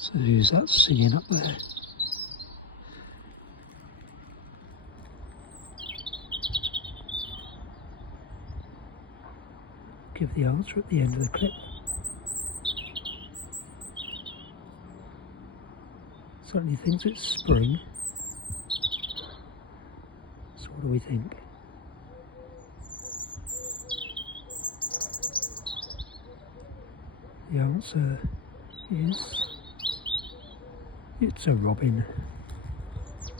So who's that singing up there? Give the answer at the end of the clip. Certainly thinks it's spring. So what do we think? The answer is it's a robin.